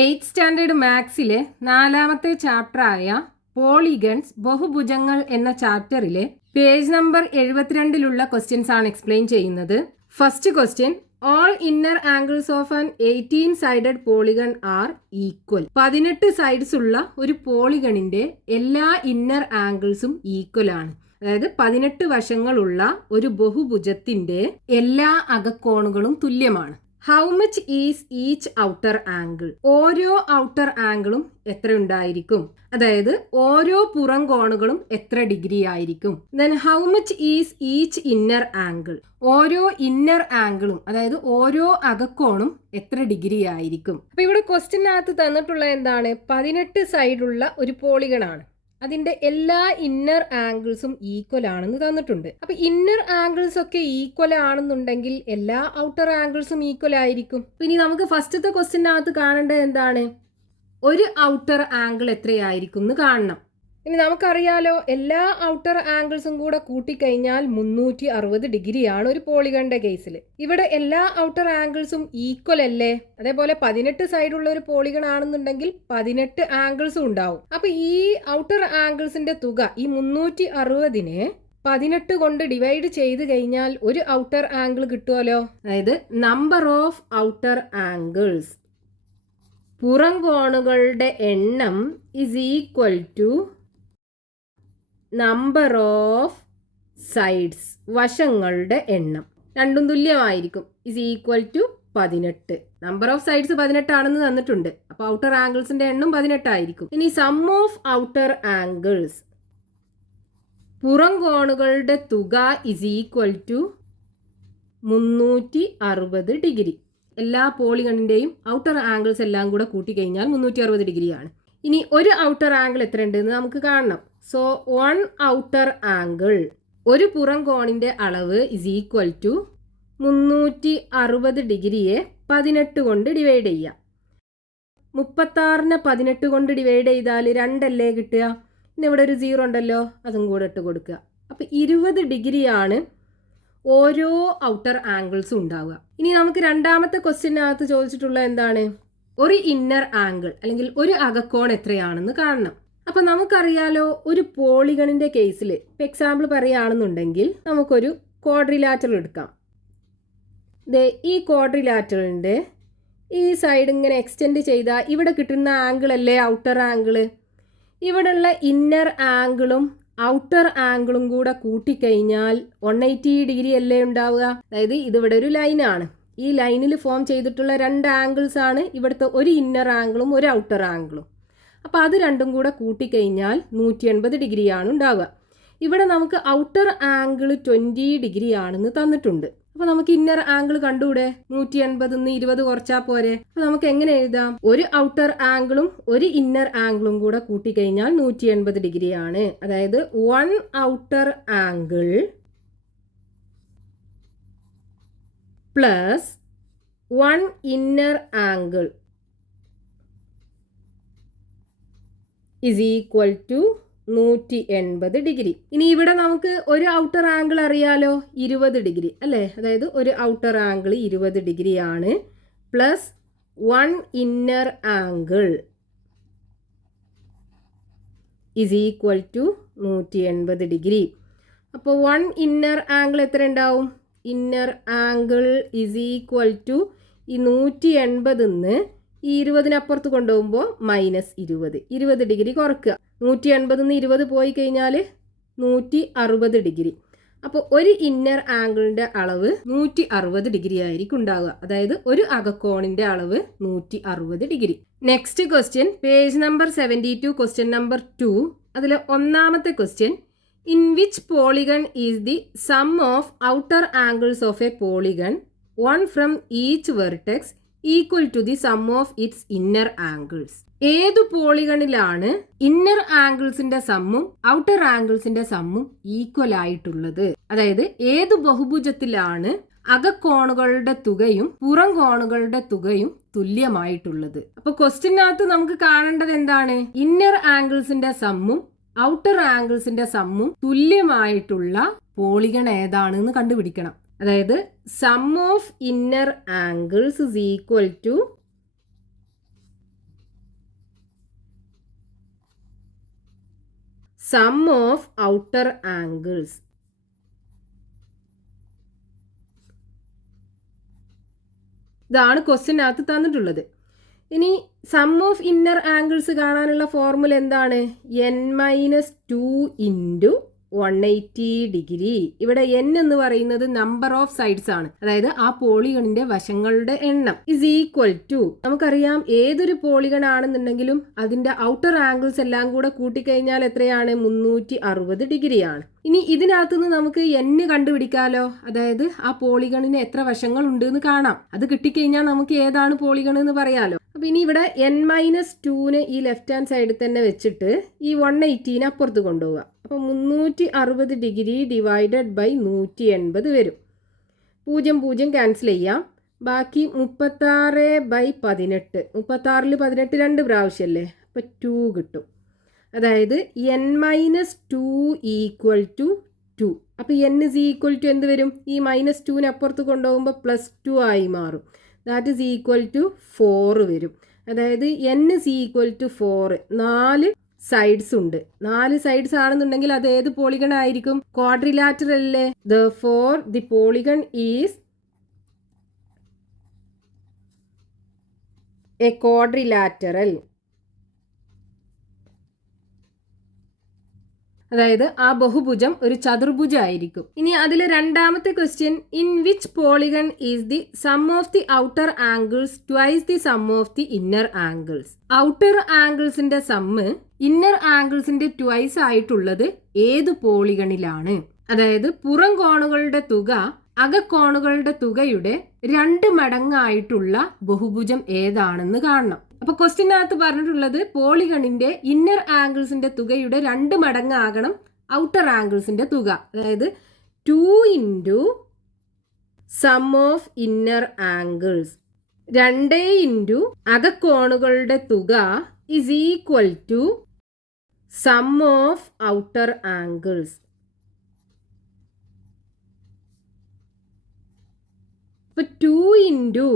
8th standard മാത്സിലെ 4ാമത്തെ ചാപ്റ്ററായ polygons ബഹുഭുജങ്ങൾ എന്ന ചാപ്റ്ററിലെ പേജ് നമ്പർ 72-ലുള്ള ക്വസ്റ്റ്യൻസ് ആണ് എക്സ്പ്ലെയിൻ ചെയ്യുന്നത്. First question, all inner angles of an 18-സൈഡഡ് പോളിഗൺ ആർ ഈക്വൽ. 18 സൈഡ്സ് ഉള്ള ഒരു പോളിഗണിന്റെ എല്ലാ ഇന്നർ ആംഗിൾസും ഈക്വൽ ആണ്. അതായത് 18 വശങ്ങളുള്ള ഒരു ബഹുഭുജത്തിന്റെ എല്ലാ അകക്കോണുകളും തുല്യമാണ്. How much is each outer angle? ഓരോ ഔട്ടർ ആംഗിളും എത്ര ഉണ്ടായിരിക്കും? അതായത് ഓരോ പുറം കോണുകളും എത്ര ഡിഗ്രി ആയിരിക്കും? Then how much is each inner angle? ഓരോ ഇന്നർ ആംഗിളും അതായത് ഓരോ അകക്കോണും എത്ര ഡിഗ്രി ആയിരിക്കും? അപ്പൊ ഇവിടെ ക്വസ്റ്റ്യനകത്ത് തന്നിട്ടുള്ള എന്താണ്? 18 സൈഡുള്ള ഒരു പോളിഗൺ ആണ്. അതിന്റെ എല്ലാ ഇന്നർ ആംഗിൾസും ഈക്വൽ ആണെന്ന് തന്നിട്ടുണ്ട്. അപ്പൊ ഇന്നർ ആംഗിൾസ് ഒക്കെ ഈക്വൽ ആണെന്നുണ്ടെങ്കിൽ എല്ലാ ഔട്ടർ ആംഗിൾസും ഈക്വൽ ആയിരിക്കും. ഇനി നമുക്ക് ഫസ്റ്റത്തെ ക്വസ്റ്റ്യനകത്ത് കാണേണ്ടത് എന്താണ്? ഒരു ഔട്ടർ ആംഗിൾ എത്രയായിരിക്കും എന്ന് കാണണം. ഇനി നമുക്കറിയാലോ, എല്ലാ ഔട്ടർ ആംഗിൾസും കൂടെ കൂട്ടിക്കഴിഞ്ഞാൽ 360 ഡിഗ്രിയാണ് ഒരു പോളിഗണിന്റെ കേസിൽ. ഇവിടെ എല്ലാ ഔട്ടർ ആംഗിൾസും ഈക്വൽ അല്ലേ? അതേപോലെ 18 സൈഡുള്ള ഒരു പോളിഗൺ ആണെന്നുണ്ടെങ്കിൽ 18 ആംഗിൾസും ഉണ്ടാവും. അപ്പൊ ഈ ഔട്ടർ ആംഗിൾസിന്റെ തുക ഈ 360-നെ 18 കൊണ്ട് ഡിവൈഡ് ചെയ്ത് കഴിഞ്ഞാൽ ഒരു ഔട്ടർ ആംഗിൾ കിട്ടുമല്ലോ. അതായത് നമ്പർ ഓഫ് ഔട്ടർ ആംഗിൾസ്, പുറം കോണുകളുടെ എണ്ണം is equal to number of sides, വശങ്ങളുടെ എണ്ണം. രണ്ടും തുല്യമായിരിക്കും. Is equal to 18. Number of sides 18 ആണെന്ന് തന്നിട്ടുണ്ട്. അപ്പോൾ ഔട്ടർ ആംഗിൾസിന്റെ എണ്ണം 18 ആയിരിക്കും. ഇനി സം ഓഫ് ഔട്ടർ ആംഗിൾസ്, പുറം കോണുകളുടെ തുക ഇസ് ഈക്വൽ ടു 360 ഡിഗ്രി. എല്ലാ പോളിഗണിന്റെയും ഔട്ടർ ആംഗിൾസ് എല്ലാം കൂടെ കൂട്ടിക്കഴിഞ്ഞാൽ 360 ഡിഗ്രിയാണ്. ഇനി ഒരു ഔട്ടർ ആംഗിൾ എത്ര ഉണ്ടെന്ന് നമുക്ക് കാണണം. സോ വൺ ഔട്ടർ ആംഗിൾ, ഒരു പുറം കോണിന്റെ അളവ് ഇസ് ഈക്വൽ ടു 360 ഡിഗ്രിയെ 18 കൊണ്ട് ഡിവൈഡ് ചെയ്യാം. 36-നെ 18 കൊണ്ട് ഡിവൈഡ് ചെയ്താൽ 2 അല്ലേ കിട്ടുക? പിന്നെ ഇവിടെ ഒരു 0 ഉണ്ടല്ലോ, അതും കൂടെ ഇട്ട് കൊടുക്കുക. അപ്പം 20 ഡിഗ്രിയാണ് ഓരോ ഔട്ടർ ആംഗിൾസും ഉണ്ടാവുക. ഇനി നമുക്ക് രണ്ടാമത്തെ ക്വസ്റ്റ്യനകത്ത് ചോദിച്ചിട്ടുള്ള എന്താണ്? ഒരു ഇന്നർ ആംഗിൾ അല്ലെങ്കിൽ ഒരു അകക്കോൺ എത്രയാണെന്ന് കാണണം. അപ്പൊ നമുക്കറിയാലോ, ഒരു പോളിഗണിന്റെ കേസിൽ ഇപ്പം എക്സാമ്പിൾ പറയുകയാണെന്നുണ്ടെങ്കിൽ നമുക്കൊരു ക്വാഡ്രിലാറ്ററൽ എടുക്കാം. ഈ ക്വാഡ്രിലാറ്ററലിന്റെ ഈ സൈഡ് ഇങ്ങനെ എക്സ്റ്റെൻഡ് ചെയ്താൽ ഇവിടെ കിട്ടുന്ന ആംഗിൾ അല്ലേ ഔട്ടർ ആംഗിള്? ഇവിടെയുള്ള ഇന്നർ ആംഗിളും ഔട്ടർ ആംഗിളും കൂടെ കൂട്ടിക്കഴിഞ്ഞാൽ 180 ഡിഗ്രി അല്ലേ ഉണ്ടാവുക? അതായത് ഇതിവിടെ ഒരു ലൈനാണ്. ഈ ലൈനിൽ ഫോം ചെയ്തിട്ടുള്ള 2 ആംഗിൾസ് ആണ് ഇവിടുത്തെ ഒരു ഇന്നർ ആംഗിളും ഒരു ഔട്ടർ ആംഗിളും. അപ്പോൾ അത് രണ്ടും കൂടെ കൂട്ടിക്കഴിഞ്ഞാൽ 180 ഡിഗ്രിയാണ് ഉണ്ടാവുക. ഇവിടെ നമുക്ക് ഔട്ടർ ആംഗിൾ 20 ഡിഗ്രി ആണെന്ന് തന്നിട്ടുണ്ട്. അപ്പോൾ നമുക്ക് ഇന്നർ ആംഗിൾ കണ്ടുകൂടെ? 180-ന്ന് 20 കുറച്ചാൽ പോരെ? അപ്പോൾ നമുക്ക് എങ്ങനെ എഴുതാം? ഒരു ഔട്ടർ ആംഗിളും ഒരു ഇന്നർ ആംഗിളും കൂടെ കൂട്ടിക്കഴിഞ്ഞാൽ 180 ഡിഗ്രിയാണ്. അതായത് one outer angle plus one inner angle is equal to 180 degree. ഇനി ഇവിടെ നമുക്ക് ഒരു ഔട്ടർ ആംഗിൾ അറിയാലോ, 20 ഡിഗ്രി അല്ലേ? അതായത് ഒരു ഔട്ടർ ആംഗിൾ 20 ഡിഗ്രിയാണ് plus one inner angle is equal to 180 degree. അപ്പോൾ വൺ ഇന്നർ ആംഗിൾ എത്ര ഉണ്ടാവും? Inner angle is equal to ഈ 180-ന്ന് ഈ 20-നപ്പുറത്ത് കൊണ്ടുപോകുമ്പോൾ -20 ഡിഗ്രി കുറക്കുക. 180-ന്ന് 20 പോയി കഴിഞ്ഞാൽ 160 ഡിഗ്രി. അപ്പോൾ ഒരു ഇന്നർ ആംഗിളിൻ്റെ അളവ് 160 ഡിഗ്രി ആയിരിക്കും ഉണ്ടാവുക. അതായത് ഒരു അകക്കോണിൻ്റെ അളവ് 160 degree. Next question, page number 72, question number 2. അതിൽ ഒന്നാമത്തെ question, in which polygon is the sum of outer angles of a polygon one from each vertex equal to the sum of its inner angles? ഏതു പോളിഗണിലാണ് inner ആംഗിൾസിന്റെ സമ്മും outer ആംഗിൾസിന്റെ സമ്മും equal ആയിട്ടുള്ളത്? അതായത് ഏതു ബഹുഭുജത്തിലാണ് അകക്കോണുകളുടെ തുകയും പുറം കോണുകളുടെ തുകയും തുല്യമായിട്ടുള്ളത്? അപ്പൊ ക്വസ്റ്റ്യനകത്ത് നമുക്ക് കാണേണ്ടത് എന്താണ്? ഇന്നർ ആംഗിൾസിന്റെ സമ്മും ഔട്ടർ ആംഗിൾസിന്റെ സമ്മും തുല്യമായിട്ടുള്ള പോളിഗൺ ഏതാണെന്ന് കണ്ടുപിടിക്കണം. അതായത് sum of inner angles is equal to sum of outer angles. ഇതാണ് ക്വസ്റ്റ്യനകത്ത് തന്നിട്ടുള്ളത്. ഇനി സം ഓഫ് ഇന്നർ ആംഗിൾസ് കാണാനുള്ള ഫോർമുല എന്താണ്? n-2 into 180 degree. ഇവിടെ n എന്ന് പറയുന്നത് നമ്പർ ഓഫ് സൈഡ്സ് ആണ്, അതായത് ആ പോളിഗണിന്റെ വശങ്ങളുടെ എണ്ണം ഇസ് ഈക്വൽ ടു, നമുക്കറിയാം ഏതൊരു പോളിഗൺ ആണെന്നുണ്ടെങ്കിലും അതിന്റെ ഔട്ടർ ആംഗിൾസ് എല്ലാം കൂടെ കൂട്ടിക്കഴിഞ്ഞാൽ എത്രയാണ്? 360 ഡിഗ്രിയാണ്. ഇനി ഇതിനകത്തുനിന്ന് നമുക്ക് n കണ്ടുപിടിക്കാലോ, അതായത് ആ പോളിഗണിന് എത്ര വശങ്ങൾ ഉണ്ട് എന്ന് കാണാം. അത് കിട്ടിക്കഴിഞ്ഞാൽ നമുക്ക് ഏതാണ് പോളിഗൺ എന്ന് പറയാലോ. അപ്പൊ ഇനി ഇവിടെ n-2നെ ഈ ലെഫ്റ്റ് ഹാൻഡ് സൈഡിൽ തന്നെ വെച്ചിട്ട് ഈ 180നെ അപ്പുറത്ത് കൊണ്ടുപോവുക. അപ്പോൾ 360 ഡിഗ്രി ഡിവൈഡഡ് ബൈ 180 വരും. 0 ക്യാൻസൽ ചെയ്യാം. ബാക്കി 36/18. 36-ൽ 18 2 പ്രാവശ്യമല്ലേ, അപ്പോൾ 2 കിട്ടും. അതായത് n-2 ഈക്വൽ ടു 2. അപ്പോൾ n ഇസ് ഈക്വൽ ടു എന്ത് വരും? ഈ -2നെ അപ്പുറത്ത് കൊണ്ടുപോകുമ്പോൾ +2 ആയി മാറും. ദാറ്റ് ഇസ് ഈക്വൽ ടു 4 വരും. അതായത് n is equal to 4. 4 sides ഉണ്ട്. 4 സൈഡ്സ് ആണെന്നുണ്ടെങ്കിൽ അത് ഏത് പോളിഗൺ ആയിരിക്കും? ക്വാഡ്രിലാറ്ററൽ അല്ലേ? Therefore the polygon is a quadrilateral. അതായത് ആ ബഹുഭുജം ഒരു ചതുർഭുജമായിരിക്കും. ഇനി അതിൽ രണ്ടാമത്തെ question, in which polygon is the sum of the outer angles twice the sum of the inner angles. Outer ആംഗിൾസിന്റെ സമ്മ് ഇന്നർ ആംഗിൾസിന്റെ ട്വൈസ് ആയിട്ടുള്ളത് ഏത് പോളിഗണിലാണ്? അതായത് പുറം കോണുകളുടെ തുക അകക്കോണുകളുടെ തുകയുടെ 2 മടങ്ങായിട്ടുള്ള ബഹുഭുജം ഏതാണെന്ന് കാണണം. അപ്പൊ ക്വസ്റ്റ്യനകത്ത് പറഞ്ഞിട്ടുള്ളത് പോളിഗണിന്റെ ഇന്നർ ആംഗിൾസിന്റെ തുകയുടെ 2 മടങ്ങാകണം ഔട്ടർ ആംഗിൾസിന്റെ തുക. അതായത് 2 into sum of inner angles, 2 into അകക്കോണുകളുടെ തുക is equal to sum of outer angles. അപ്പോൾ 2 into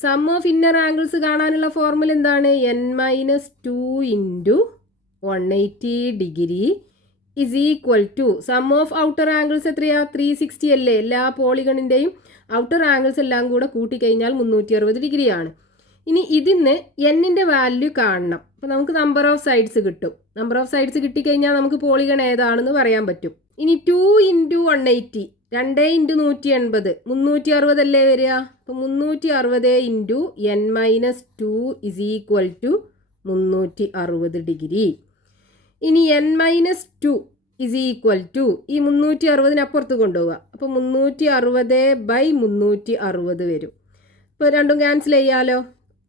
sum of inner angles കാണാനുള്ള ഫോർമുല എന്താണ്? n-2 into 180 degree is equal to sum of outer angles എത്രയാ? 360 അല്ലേ? എല്ലാ പോളിഗണിൻ്റെയും ഔട്ടർ ആംഗിൾസ് എല്ലാം കൂടെ കൂട്ടിക്കഴിഞ്ഞാൽ 360 ഡിഗ്രിയാണ്. ഇനി ഇതിന് n-ന്റെ വാല്യൂ കാണണം. അപ്പോൾ നമുക്ക് നമ്പർ ഓഫ് സൈഡ്സ് കിട്ടും. നമ്പർ ഓഫ് സൈഡ്സ് കിട്ടിക്കഴിഞ്ഞാൽ നമുക്ക് പോളിഗൺ ഏതാണെന്ന് പറയാൻ പറ്റും. ഇനി 2 ഇൻറ്റു 180, 2 ഇൻറ്റു 180, 360 അല്ലേ വരിക? അപ്പോൾ 360 into n-2 is equal to 360 degree. ഇനി n-2 ഇസ് ഈക്വൽ ടു ഈ 360ന് അപ്പുറത്ത് കൊണ്ടുപോവുക. അപ്പോൾ 360/360 വരും. ഇപ്പോൾ രണ്ടും ക്യാൻസൽ ചെയ്യാലോ,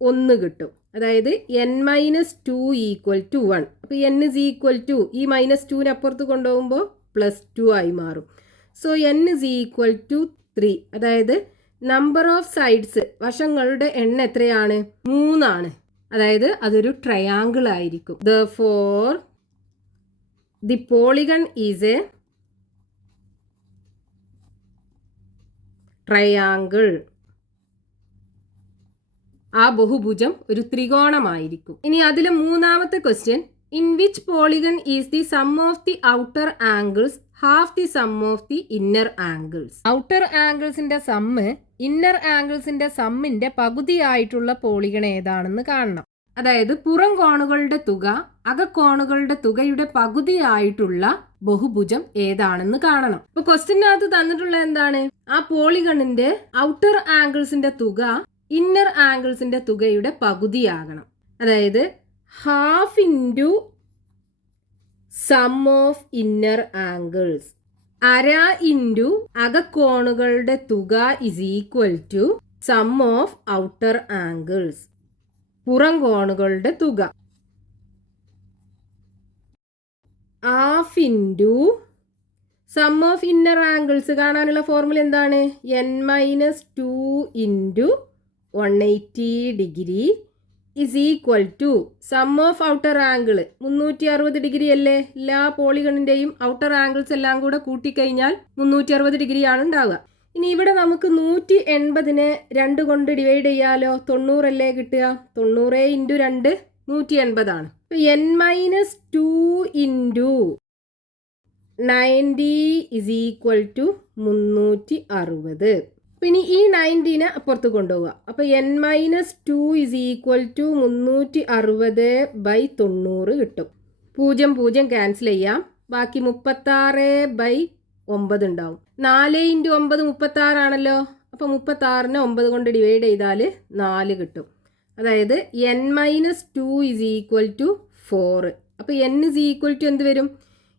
1 കിട്ടും. അതായത് n-2 ഈക്വൽ ടു 1. അപ്പോൾ n ഇസ് ഈക്വൽ ടു ഈ -2ന് അപ്പുറത്ത് കൊണ്ടുപോകുമ്പോൾ +2 ആയി മാറും. So n is equal to 3. അതായത് നമ്പർ ഓഫ് സൈഡ്സ്, വശങ്ങളുടെ എണ്ണം എത്രയാണ്? 3 ആണ്. അതായത് അതൊരു ട്രയാങ്കിൾ ആയിരിക്കും. Therefore the polygon is a triangle. ആ ബഹുഭുജം ഒരു ത്രികോണമായിരിക്കും. ഇനി അതിലെ മൂന്നാമത്തെ question, in which polygon is the sum of the outer angles half the sum of the inner angles. Outer ആംഗിൾസിന്റെ സമ്മ് ഇന്നർ ആംഗിൾസിന്റെ സമ്മിന്റെ പകുതിയായിട്ടുള്ള പോളിഗൺ ഏതാണെന്ന് കാണണം. അതായത് പുറം കോണുകളുടെ തുക അകക്കോണുകളുടെ തുകയുടെ പകുതിയായിട്ടുള്ള ബഹുഭുജം ഏതാണെന്ന് കാണണം. ഇപ്പൊ ക്വസ്റ്റ്യനകത്ത് തന്നിട്ടുള്ള എന്താണ്? ആ പോളിഗണിന്റെ ഔട്ടർ ആംഗിൾസിന്റെ തുക ഇന്നർ ആംഗിൾസിന്റെ തുകയുടെ പകുതിയാകണം. അതായത് half into sum of inner angles, 1/2 into അകക്കോണുകളുടെ തുക is equal to sum of outer angles, പുറം കോണുകളുടെ തുക. Half into sum of inner angles കാണാനുള്ള ഫോർമുല എന്താണ്? n-2 into 180 degree is equal to sum of outer angle 360 degree അല്ലേ? എല്ലാ പോളിഗണിൻ്റെയും outer angles എല്ലാം കൂടെ കൂട്ടിക്കഴിഞ്ഞാൽ 360 ഡിഗ്രിയാണ് ഉണ്ടാവുക. ഇനി ഇവിടെ നമുക്ക് 180നെ 2 കൊണ്ട് ഡിവൈഡ് ചെയ്യാലോ. 90 അല്ലേ കിട്ടുക? 90 ഇൻറ്റു 2 180 ആണ്. n-2 into 90 is equal to 360. പിന്നെ ഈ 90നെ അപ്പുറത്ത് കൊണ്ടുപോവുക. അപ്പോൾ n-2 ഇസ് ഈക്വൽ ടു 360/90 കിട്ടും. 0 0 ക്യാൻസൽ ചെയ്യാം. ബാക്കി 36/9 ഉണ്ടാവും. 4 × 9 36 ആണല്ലോ. അപ്പോൾ 36നെ 9 കൊണ്ട് ഡിവൈഡ് ചെയ്താൽ 4 കിട്ടും. അതായത് n-2 ഇസ് ഈക്വൽ ടു 4. അപ്പോൾ n ഇസ് ഈക്വൽ ടു എന്ത് വരും?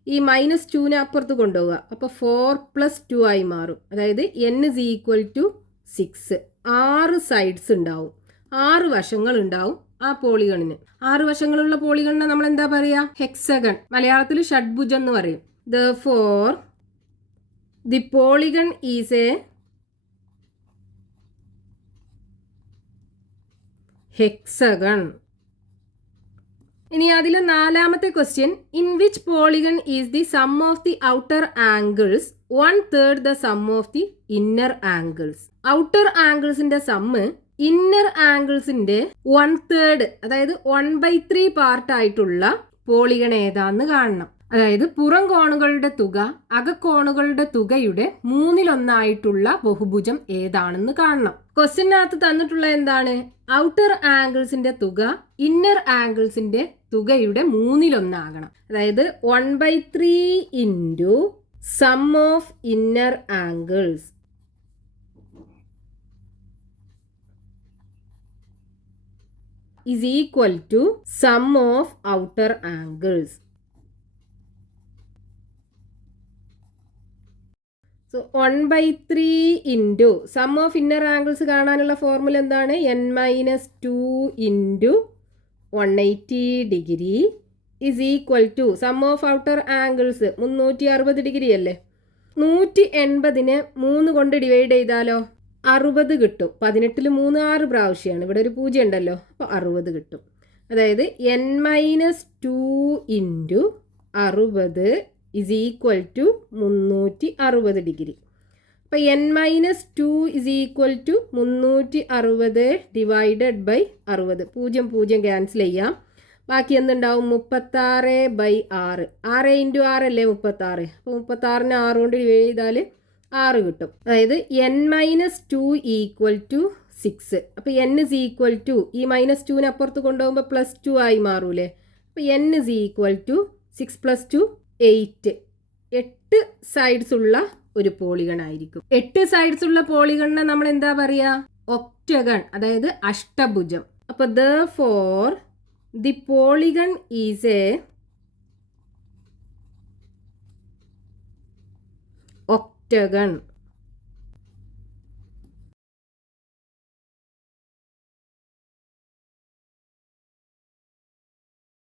ഈ -2നെ അപ്പുറത്ത് കൊണ്ടുപോവുക. അപ്പോൾ 4 + 2 ആയി മാറും. അതായത് n is equal to 6. 6 sides ഉണ്ടാവും, 6 വശങ്ങൾ ഉണ്ടാവും ആ പോളിഗണിന്. 6 വശങ്ങളുള്ള പോളിഗണിനെ നമ്മൾ എന്താ പറയുക? ഹെക്സഗൺ. മലയാളത്തിൽ ഷഡ്ഭുജം എന്ന് പറയും. Therefore, the polygon is a hexagon. ഇനി അതിലെ 4ാമത്തെ question, in which polygon is the sum of the outer angles 1/3 the sum of the inner angles? Outer ആംഗിൾസിന്റെ സമ്മ് ഇന്നർ ആംഗിൾസിന്റെ 1/3, അതായത് 1/3 പാർട്ടായിട്ടുള്ള പോളിഗൺ ഏതാന്ന് കാണണം. അതായത് പുറം കോണുകളുടെ തുക അകക്കോണുകളുടെ തുകയുടെ 1/3 ബഹുഭുജം ഏതാണെന്ന് കാണണം. ക്വസ്റ്റ്യനകത്ത് തന്നിട്ടുള്ള എന്താണ്? ഔട്ടർ ആംഗിൾസിന്റെ തുക ഇന്നർ ആംഗിൾസിന്റെ തുകയുടെ 1/3 ആകണം. അതായത് 1/3 into sum of inner angles is equal to sum of outer angles. So 1/3 into sum of inner angles കാണാനുള്ള ഫോർമുല എന്താണ്? n-2 into 180 degree is equal to sum of outer angles 360 degree അല്ലേ. 180നെ 3 കൊണ്ട് divide ചെയ്താലോ 60 കിട്ടും. 18ൽ 3 6 പ്രാവശ്യമാണ്. ഇവിടെ ഒരു 0 ഉണ്ടല്ലോ. അപ്പോൾ 60 കിട്ടും. അതായത് n-2 into 60 is equal to 360 degree. അപ്പോൾ n-2 is equal to 360 divided by 60. 0 0 cancel ചെയ്യാം. ബാക്കി എന്തുണ്ടാവും? 36/6. 6 × 6 അല്ലേ 36. അപ്പോൾ 36നെ 6 കൊണ്ട് ഡിവൈഡ് ചെയ്താൽ 6 കിട്ടും. അതായത് n-2 ഈക്വൽ ടു 6. അപ്പോൾ n ഇസ് ഈക്വൽ ടു ഈ -2നെ അപ്പുറത്ത് കൊണ്ടുപോകുമ്പോൾ +2 ആയി മാറൂലേ. അപ്പോൾ n is equal to 6 + 2 8. 8 sides ഉള്ള ഒരു പോളിഗൺ ആയിരിക്കും. 8 സൈഡ്സ് ഉള്ള പോളിഗണിനെ നമ്മൾ എന്താ പറയുക? ഒക്ടഗൺ, അതായത് അഷ്ടഭുജം. അപ്പോൾ therefore the polygon is a octagon.